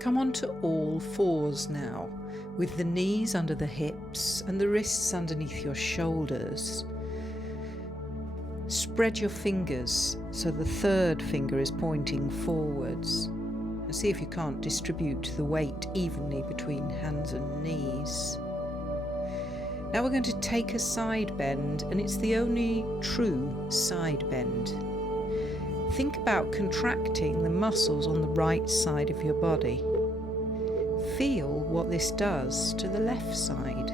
Come onto all fours now, with the knees under the hips and the wrists underneath your shoulders. Spread your fingers so the third finger is pointing forwards, and see if you can't distribute the weight evenly between hands and knees. Now we're going to take a side bend, and it's the only true side bend. Think about contracting the muscles on the right side of your body. Feel what this does to the left side.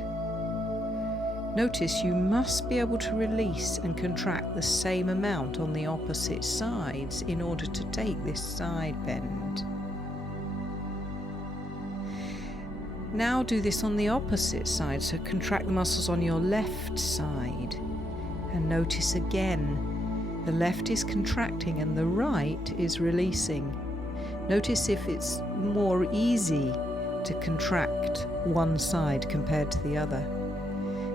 Notice you must be able to release and contract the same amount on the opposite sides in order to take this side bend. Now do this on the opposite side, so contract the muscles on your left side. And notice again, the left is contracting and the right is releasing. Notice if it's more easy to contract one side compared to the other.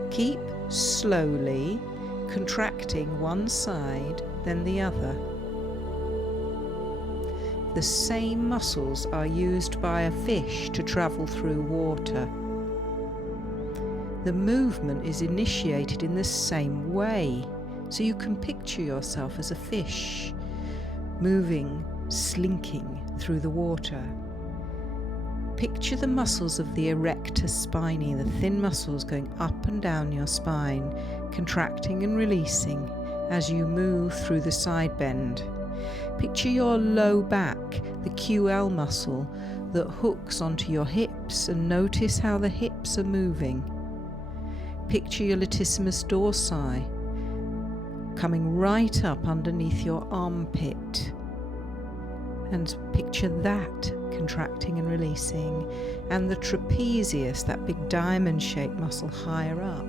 Keep slowly contracting one side, then the other. The same muscles are used by a fish to travel through water. The movement is initiated in the same way, so you can picture yourself as a fish, moving, slinking through the water. Picture the muscles of the erector spinae, the thin muscles going up and down your spine, contracting and releasing as you move through the side bend. Picture your low back, the QL muscle that hooks onto your hips, and notice how the hips are moving. Picture your latissimus dorsi coming right up underneath your armpit, and picture that contracting and releasing, and the trapezius, that big diamond-shaped muscle higher up.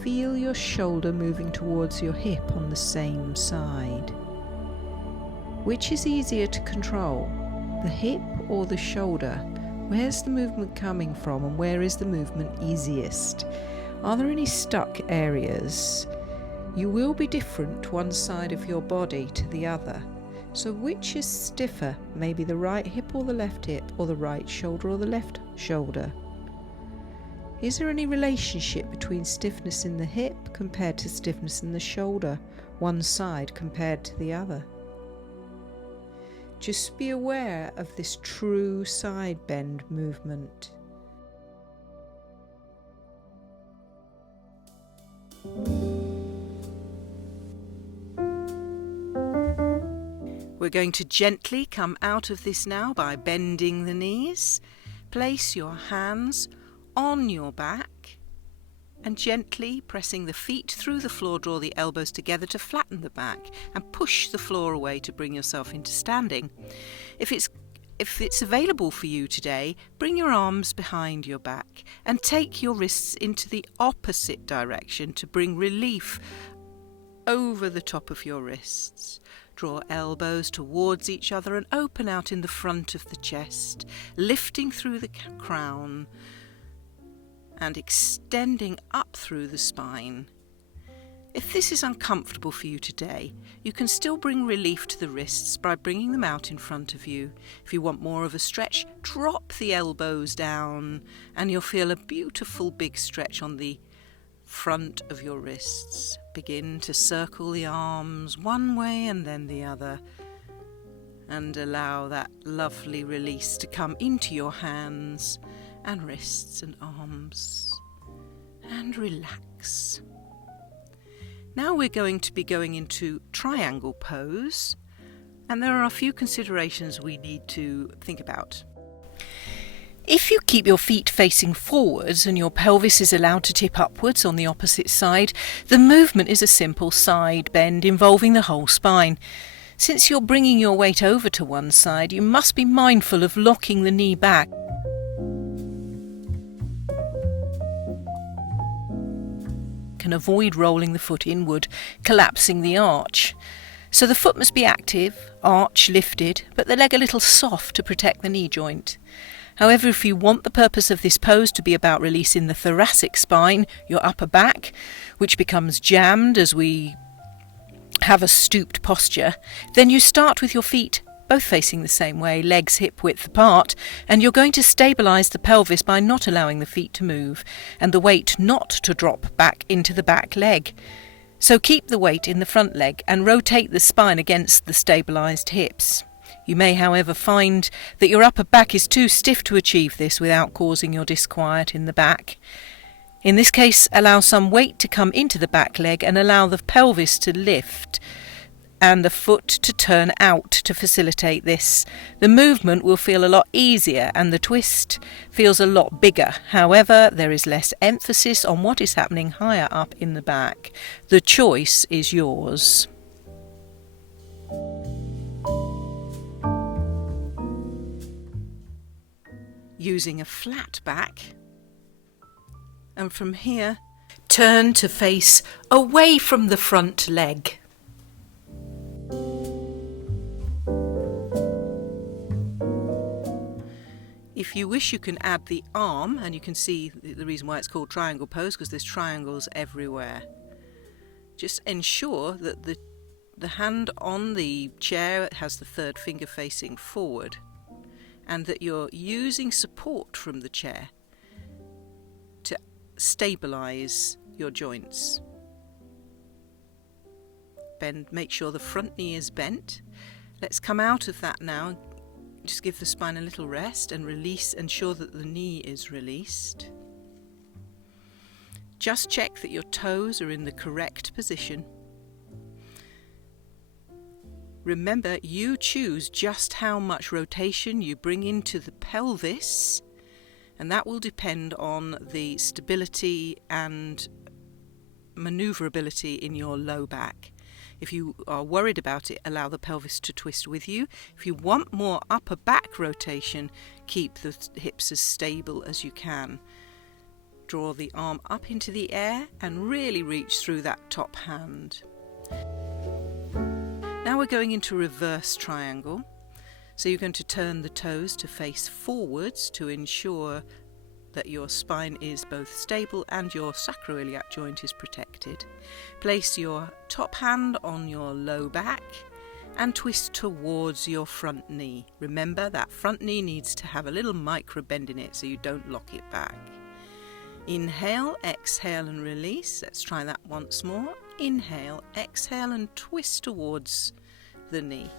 Feel your shoulder moving towards your hip on the same side. Which is easier to control, the hip or the shoulder? Where's the movement coming from, and where is the movement easiest? Are there any stuck areas? You will be different one side of your body to the other. So which is stiffer? Maybe the right hip or the left hip, or the right shoulder or the left shoulder? Is there any relationship between stiffness in the hip compared to stiffness in the shoulder, one side compared to the other? Just be aware of this true side bend movement. We're going to gently come out of this now by bending the knees. Place your hands on your back and gently pressing the feet through the floor, draw the elbows together to flatten the back and push the floor away to bring yourself into standing. If it's available for you today, bring your arms behind your back and take your wrists into the opposite direction to bring relief over the top of your wrists. Draw elbows towards each other and open out in the front of the chest, lifting through the crown and extending up through the spine. If this is uncomfortable for you today, you can still bring relief to the wrists by bringing them out in front of you. If you want more of a stretch, drop the elbows down and you'll feel a beautiful big stretch on the front of your wrists. Begin to circle the arms one way and then the other, and allow that lovely release to come into your hands and wrists and arms, and relax. Now we're going to be going into triangle pose, and there are a few considerations we need to think about. If you keep your feet facing forwards and your pelvis is allowed to tip upwards on the opposite side, the movement is a simple side bend involving the whole spine. Since you're bringing your weight over to one side, you must be mindful of locking the knee back. Can avoid rolling the foot inward, collapsing the arch. So the foot must be active, arch lifted, but the leg a little soft to protect the knee joint. However, if you want the purpose of this pose to be about releasing the thoracic spine, your upper back, which becomes jammed as we have a stooped posture, then you start with your feet both facing the same way, legs hip width apart, and you're going to stabilise the pelvis by not allowing the feet to move and the weight not to drop back into the back leg. So keep the weight in the front leg and rotate the spine against the stabilised hips. You may, however, find that your upper back is too stiff to achieve this without causing your disquiet in the back. In this case, allow some weight to come into the back leg and allow the pelvis to lift and the foot to turn out to facilitate this. The movement will feel a lot easier and the twist feels a lot bigger. However, there is less emphasis on what is happening higher up in the back. The choice is yours. Using a flat back, and from here turn to face away from the front leg. If you wish, you can add the arm, and you can see the reason why it's called triangle pose, because there's triangles everywhere. Just ensure that the hand on the chair has the third finger facing forward, and that you're using support from the chair to stabilise your joints. Make sure the front knee is bent. Let's come out of that now. Just give the spine a little rest and release, ensure that the knee is released. Just check that your toes are in the correct position. Remember, you choose just how much rotation you bring into the pelvis, and that will depend on the stability and manoeuvrability in your low back. If you are worried about it, allow the pelvis to twist with you. If you want more upper back rotation, keep the hips as stable as you can. Draw the arm up into the air and really reach through that top hand. Now we're going into reverse triangle. So you're going to turn the toes to face forwards to ensure that your spine is both stable and your sacro-iliac joint is protected. Place your top hand on your low back and twist towards your front knee. Remember, that front knee needs to have a little micro bend in it so you don't lock it back. Inhale, exhale and release. Let's try that once more. Inhale, exhale and twist towards the knee.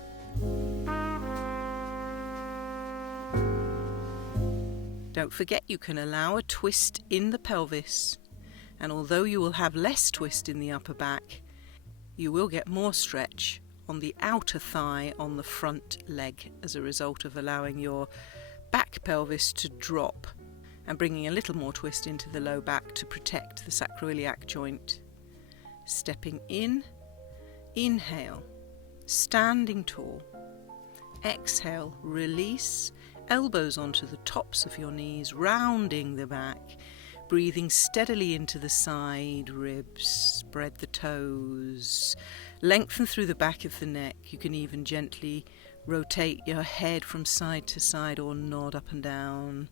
Don't forget, you can allow a twist in the pelvis, and although you will have less twist in the upper back, you will get more stretch on the outer thigh on the front leg as a result of allowing your back pelvis to drop and bringing a little more twist into the low back to protect the sacro-iliac joint. Stepping in, inhale, standing tall, exhale, release, elbows onto the tops of your knees, rounding the back, breathing steadily into the side ribs, spread the toes, lengthen through the back of the neck. You can even gently rotate your head from side to side or nod up and down.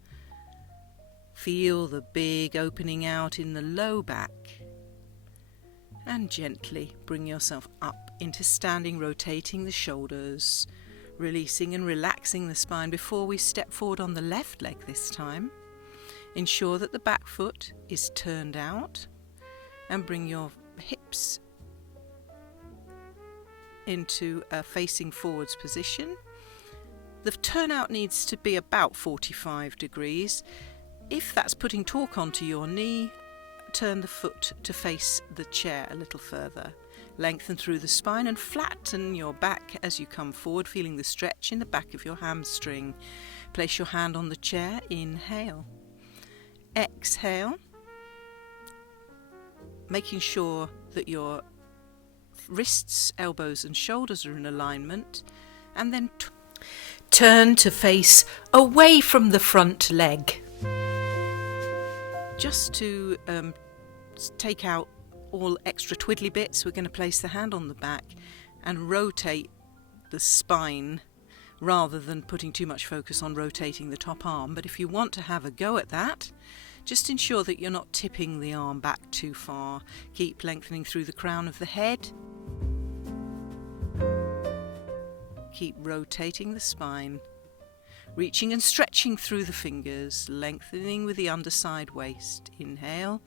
Feel the big opening out in the low back, and gently bring yourself up into standing, rotating the shoulders, releasing and relaxing the spine before we step forward on the left leg this time. Ensure that the back foot is turned out and bring your hips into a facing forwards position. The turnout needs to be about 45 degrees. If that's putting torque onto your knee, turn the foot to face the chair a little further. Lengthen through the spine and flatten your back as you come forward, feeling the stretch in the back of your hamstring. Place your hand on the chair, inhale. Exhale, making sure that your wrists, elbows and shoulders are in alignment, and then turn to face away from the front leg. Just to take out all extra twiddly bits, we're going to place the hand on the back and rotate the spine rather than putting too much focus on rotating the top arm. But if you want to have a go at that, just ensure that you're not tipping the arm back too far. Keep lengthening through the crown of the head. keep rotating the spine, reaching and stretching through the fingers, lengthening with the underside waist. Inhale,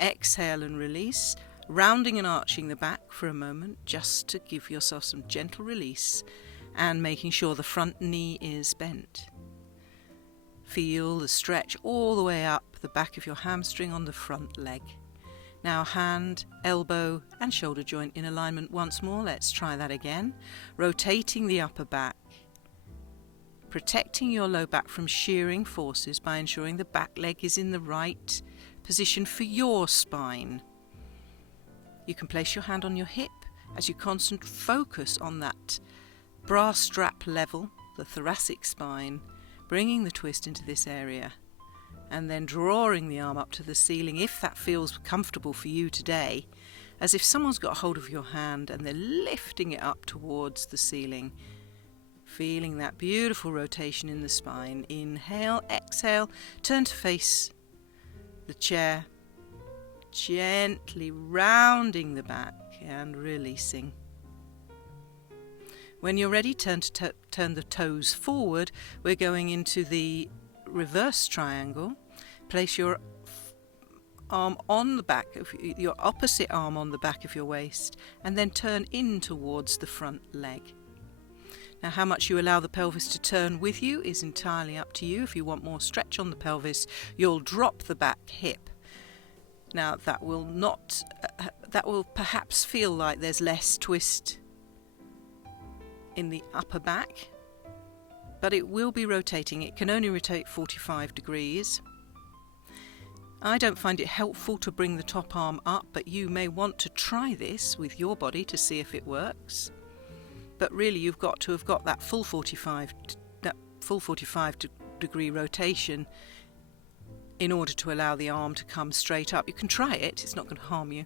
exhale and release, rounding and arching the back for a moment just to give yourself some gentle release and making sure the front knee is bent. Feel the stretch all the way up the back of your hamstring on the front leg. Now hand, elbow and shoulder joint in alignment once more. Let's try that again. Rotating the upper back, protecting your low back from shearing forces by ensuring the back leg is in the right position for your spine. You can place your hand on your hip as you constantly focus on that bra strap level, the thoracic spine, bringing the twist into this area, and then drawing the arm up to the ceiling if that feels comfortable for you today, as if someone's got hold of your hand and they're lifting it up towards the ceiling. Feeling that beautiful rotation in the spine. Inhale, exhale, turn to face the chair, gently rounding the back and releasing. When you're ready, turn the toes forward. We're going into the reverse triangle. Place your arm on the back of your opposite arm on the back of your waist, and then turn in towards the front leg. Now, how much you allow the pelvis to turn with you is entirely up to you. If you want more stretch on the pelvis, you'll drop the back hip. Now, that will perhaps feel like there's less twist in the upper back, but it will be rotating. It can only rotate 45 degrees. I don't find it helpful to bring the top arm up, but you may want to try this with your body to see if it works. But really, you've got to have got that full 45 degree rotation in order to allow the arm to come straight up. You can try it, it's not going to harm you.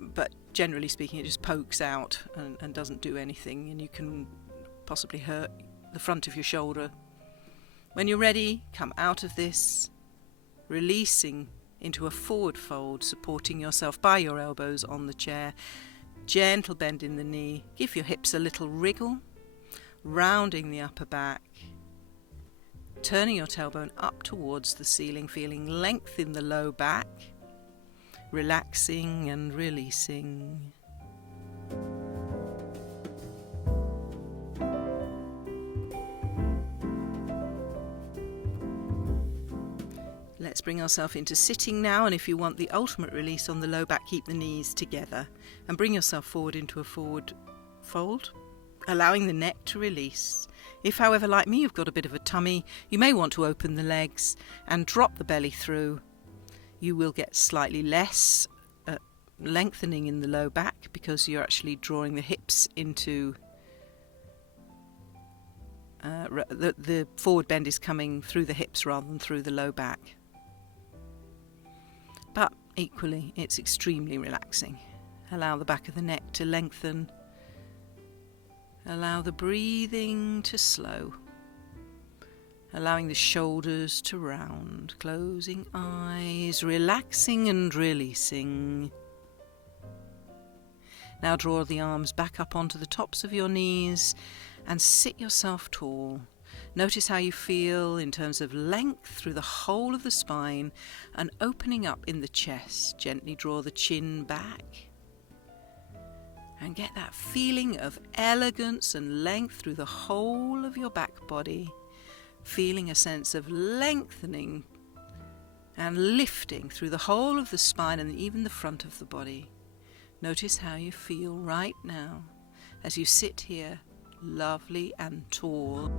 But generally speaking, it just pokes out and doesn't do anything, and you can possibly hurt the front of your shoulder. When you're ready, come out of this, releasing into a forward fold, supporting yourself by your elbows on the chair. Gentle bend in the knee, give your hips a little wriggle, rounding the upper back, turning your tailbone up towards the ceiling, feeling length in the low back, relaxing and releasing. Let's bring ourselves into sitting now, and if you want the ultimate release on the low back, keep the knees together and bring yourself forward into a forward fold, allowing the neck to release. If, however, like me, you've got a bit of a tummy, you may want to open the legs and drop the belly through. You will get slightly less lengthening in the low back because you're actually drawing the hips into the forward bend is coming through the hips rather than through the low back. But equally, it's extremely relaxing. Allow the back of the neck to lengthen. Allow the breathing to slow. Allowing the shoulders to round. Closing eyes, relaxing and releasing. Now draw the arms back up onto the tops of your knees and sit yourself tall. Notice how you feel in terms of length through the whole of the spine and opening up in the chest. Gently draw the chin back and get that feeling of elegance and length through the whole of your back body. Feeling a sense of lengthening and lifting through the whole of the spine and even the front of the body. Notice how you feel right now as you sit here, lovely and tall.